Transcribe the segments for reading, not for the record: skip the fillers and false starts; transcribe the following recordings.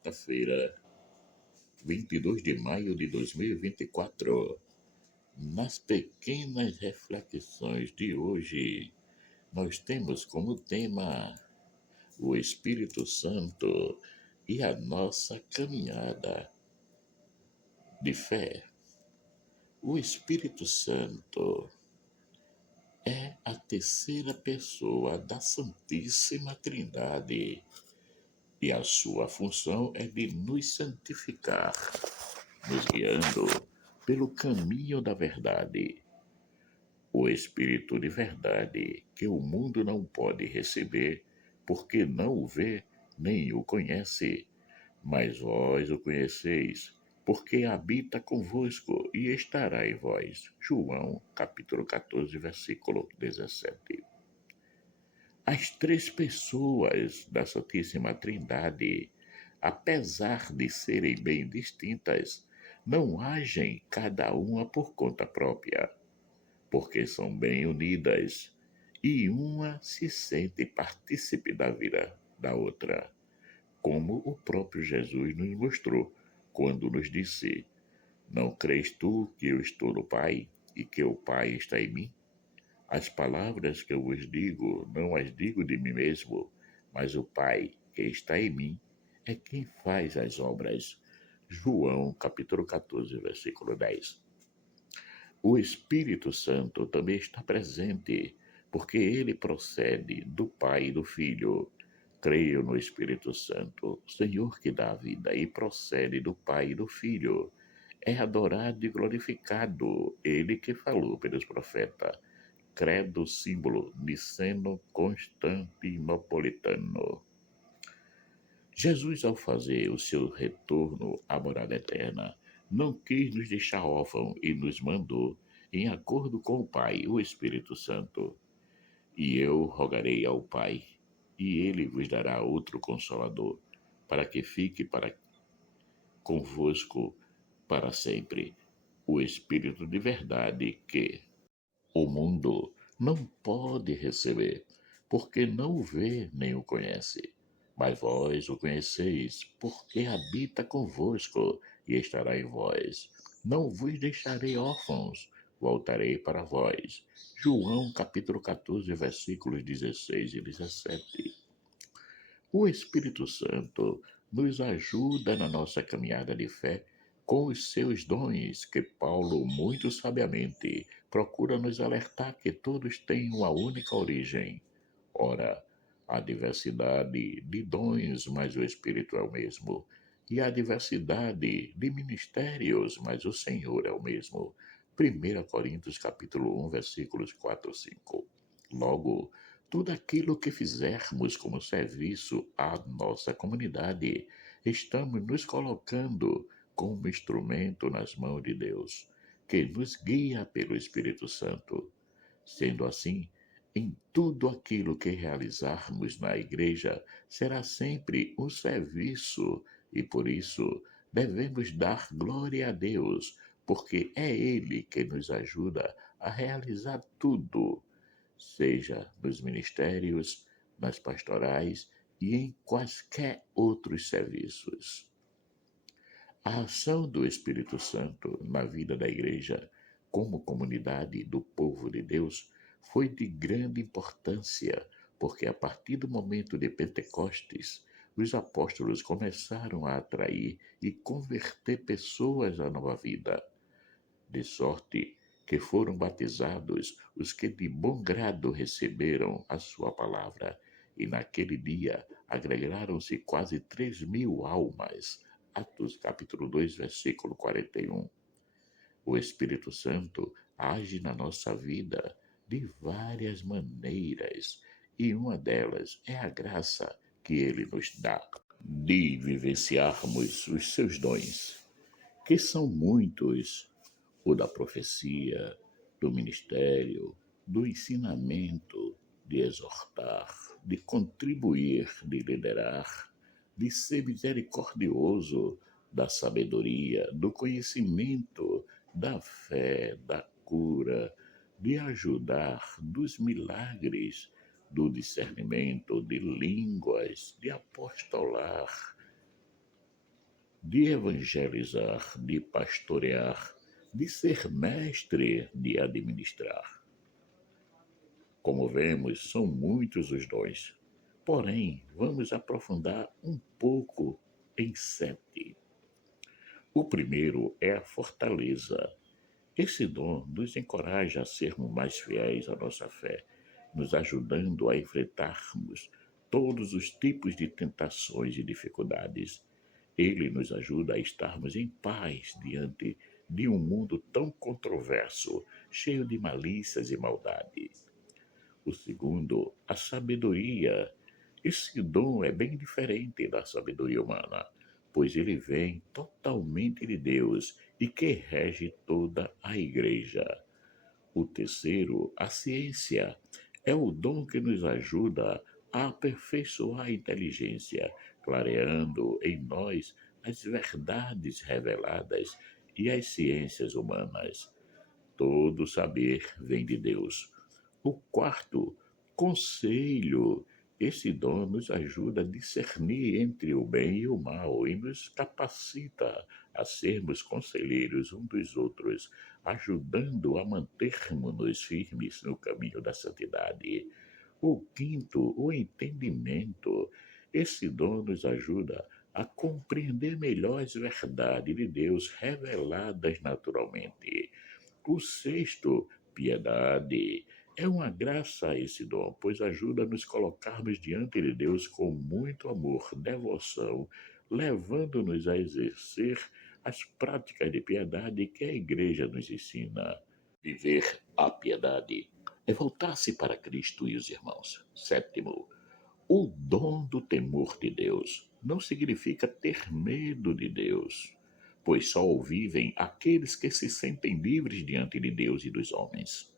quarta-feira, 22 de maio de 2024. Nas pequenas reflexões de hoje, nós temos como tema o Espírito Santo e a nossa caminhada de fé. O Espírito Santo é a terceira pessoa da Santíssima Trindade e a sua função é de nos santificar, nos guiando pelo caminho da verdade. O Espírito de verdade que o mundo não pode receber, porque não o vê nem o conhece. Mas vós o conheceis, porque habita convosco e estará em vós. João, capítulo 14, versículo 17. As três pessoas da Santíssima Trindade, apesar de serem bem distintas, não agem cada uma por conta própria, porque são bem unidas, e uma se sente partícipe da vida da outra, como o próprio Jesus nos mostrou quando nos disse: Não crês tu que eu estou no Pai e que o Pai está em mim? As palavras que eu vos digo, não as digo de mim mesmo, mas o Pai que está em mim é quem faz as obras. João, capítulo 14, versículo 10. O Espírito Santo também está presente, porque ele procede do Pai e do Filho. Creio no Espírito Santo, Senhor que dá a vida, e procede do Pai e do Filho. É adorado e glorificado, ele que falou pelos profetas. Credo símbolo niceno-constantinopolitano. Jesus, ao fazer o seu retorno à morada eterna, não quis nos deixar órfãos e nos mandou, em acordo com o Pai, o Espírito Santo. E eu rogarei ao Pai, e ele vos dará outro Consolador, para que fique convosco para sempre, o Espírito de verdade que o mundo não pode receber, porque não o vê nem o conhece. Mas vós o conheceis, porque habita convosco e estará em vós. Não vos deixarei órfãos, voltarei para vós. João capítulo 14, versículos 16 e 17. O Espírito Santo nos ajuda na nossa caminhada de fé com os seus dons, que Paulo muito sabiamente procura nos alertar que todos têm uma única origem. Ora, há diversidade de dons, mas o Espírito é o mesmo. E há diversidade de ministérios, mas o Senhor é o mesmo. 1 Coríntios capítulo 1, versículos 4 e 5. Logo, tudo aquilo que fizermos como serviço à nossa comunidade, estamos nos colocando como instrumento nas mãos de Deus, que nos guia pelo Espírito Santo. Sendo assim, em tudo aquilo que realizarmos na igreja, será sempre um serviço, e por isso devemos dar glória a Deus, porque é Ele que nos ajuda a realizar tudo, seja nos ministérios, nas pastorais e em quaisquer outros serviços. A ação do Espírito Santo na vida da Igreja, como comunidade do povo de Deus, foi de grande importância, porque a partir do momento de Pentecostes, os apóstolos começaram a atrair e converter pessoas à nova vida, de sorte que foram batizados os que de bom grado receberam a sua palavra, e naquele dia agregaram-se quase 3.000 almas. Atos capítulo 2, versículo 41. O Espírito Santo age na nossa vida de várias maneiras, e uma delas é a graça que ele nos dá de vivenciarmos os seus dons, que são muitos: o da profecia, do ministério, do ensinamento, de exortar, de contribuir, de liderar, de ser misericordioso, da sabedoria, do conhecimento, da fé, da cura, de ajudar, dos milagres, do discernimento, de línguas, de apostolar, de evangelizar, de pastorear, de ser mestre, de administrar. Como vemos, são muitos os dons. Porém, vamos aprofundar um pouco em 7. O primeiro é a fortaleza. Esse dom nos encoraja a sermos mais fiéis à nossa fé, nos ajudando a enfrentarmos todos os tipos de tentações e dificuldades. Ele nos ajuda a estarmos em paz diante de um mundo tão controverso, cheio de malícias e maldade. O segundo, a sabedoria. Esse dom é bem diferente da sabedoria humana, pois ele vem totalmente de Deus e que rege toda a igreja. O terceiro, a ciência, é o dom que nos ajuda a aperfeiçoar a inteligência, clareando em nós as verdades reveladas e as ciências humanas. Todo saber vem de Deus. O quarto, conselho. Esse dom nos ajuda a discernir entre o bem e o mal e nos capacita a sermos conselheiros uns dos outros, ajudando a mantermos-nos firmes no caminho da santidade. O quinto, o entendimento. Esse dom nos ajuda a compreender melhor as verdades de Deus reveladas naturalmente. O sexto, piedade. É uma graça esse dom, pois ajuda a nos colocarmos diante de Deus com muito amor, devoção, levando-nos a exercer as práticas de piedade que a igreja nos ensina. Viver a piedade é voltar-se para Cristo e os irmãos. Sétimo, o dom do temor de Deus não significa ter medo de Deus, pois só o vivem aqueles que se sentem livres diante de Deus e dos homens.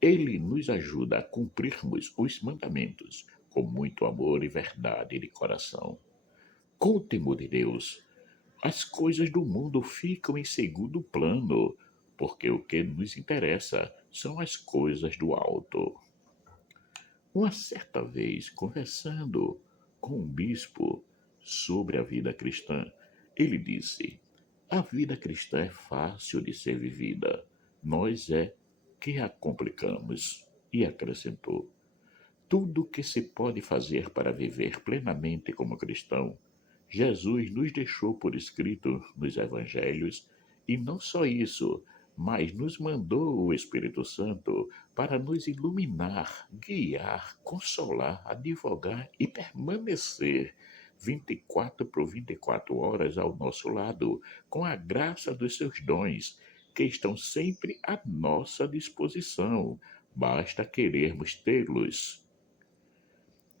Ele nos ajuda a cumprirmos os mandamentos com muito amor e verdade de coração. Com o temor de Deus, as coisas do mundo ficam em segundo plano, porque o que nos interessa são as coisas do alto. Uma certa vez, conversando com um bispo sobre a vida cristã, ele disse: a vida cristã é fácil de ser vivida, nós é que a complicamos. E acrescentou: tudo o que se pode fazer para viver plenamente como cristão, Jesus nos deixou por escrito nos evangelhos, e não só isso, mas nos mandou o Espírito Santo para nos iluminar, guiar, consolar, advogar e permanecer 24 por 24 horas ao nosso lado, com a graça dos seus dons, que estão sempre à nossa disposição. Basta querermos tê-los.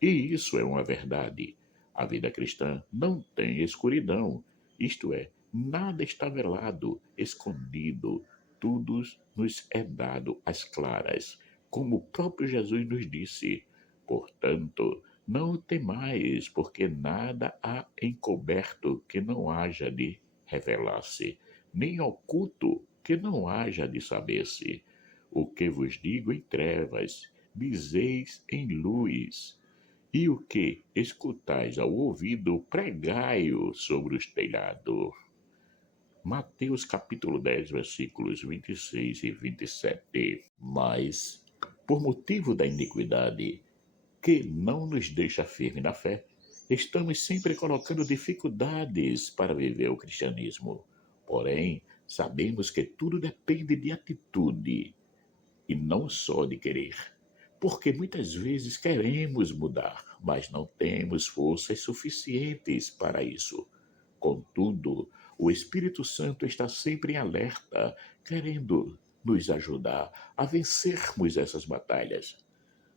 E isso é uma verdade. A vida cristã não tem escuridão, isto é, nada está velado, escondido, tudo nos é dado às claras, como o próprio Jesus nos disse. Portanto, não temais, porque nada há encoberto que não haja de revelar-se, nem oculto que não haja de saber-se. O que vos digo em trevas, dizeis em luz, e o que escutais ao ouvido, pregai-o sobre os telhados. Mateus capítulo 10, versículos 26 e 27. Mas, por motivo da iniquidade, que não nos deixa firme na fé, estamos sempre colocando dificuldades para viver o cristianismo. Porém, sabemos que tudo depende de atitude e não só de querer. Porque muitas vezes queremos mudar, mas não temos forças suficientes para isso. Contudo, o Espírito Santo está sempre em alerta, querendo nos ajudar a vencermos essas batalhas.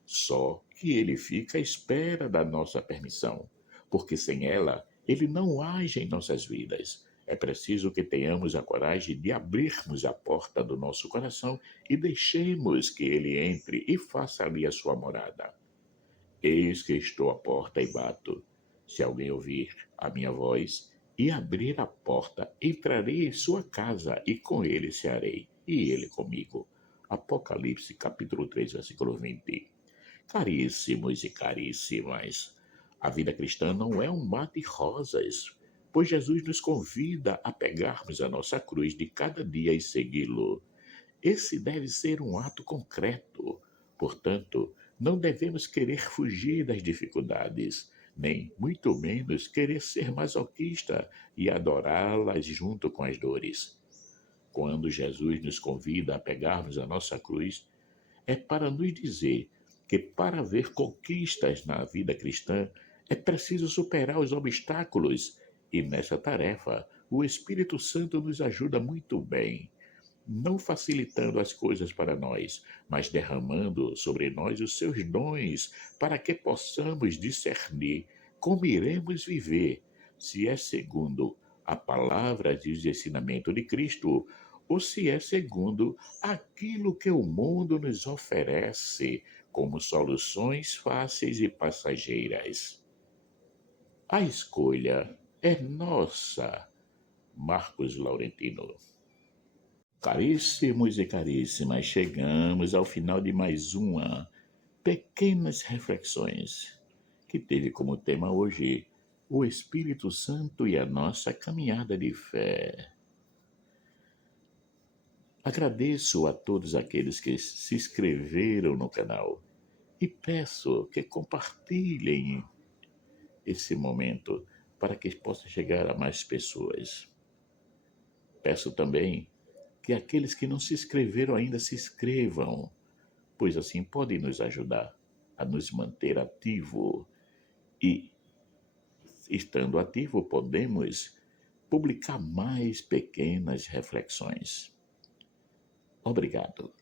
Só que ele fica à espera da nossa permissão, porque sem ela, ele não age em nossas vidas. É preciso que tenhamos a coragem de abrirmos a porta do nosso coração e deixemos que ele entre e faça ali a sua morada. Eis que estou à porta e bato. Se alguém ouvir a minha voz e abrir a porta, entrarei em sua casa e com ele cearei, e ele comigo. Apocalipse capítulo 3, versículo 20. Caríssimos e caríssimas, a vida cristã não é um mar de rosas, pois Jesus nos convida a pegarmos a nossa cruz de cada dia e segui-lo. Esse deve ser um ato concreto. Portanto, não devemos querer fugir das dificuldades, nem muito menos querer ser masoquista e adorá-las junto com as dores. Quando Jesus nos convida a pegarmos a nossa cruz, é para nos dizer que para ver conquistas na vida cristã é preciso superar os obstáculos, e nessa tarefa o Espírito Santo nos ajuda muito bem, não facilitando as coisas para nós, mas derramando sobre nós os seus dons para que possamos discernir como iremos viver, se é segundo a palavra e os ensinamentos de Cristo, ou se é segundo aquilo que o mundo nos oferece como soluções fáceis e passageiras. A escolha é nossa. Marcos Laurentino. Caríssimos e caríssimas, chegamos ao final de mais uma Pequenas Reflexões, que teve como tema hoje o Espírito Santo e a nossa caminhada de fé. Agradeço a todos aqueles que se inscreveram no canal e peço que compartilhem esse momento para que possa chegar a mais pessoas. Peço também que aqueles que não se inscreveram ainda se inscrevam, pois assim podem nos ajudar a nos manter ativo e, estando ativo, podemos publicar mais pequenas reflexões. Obrigado.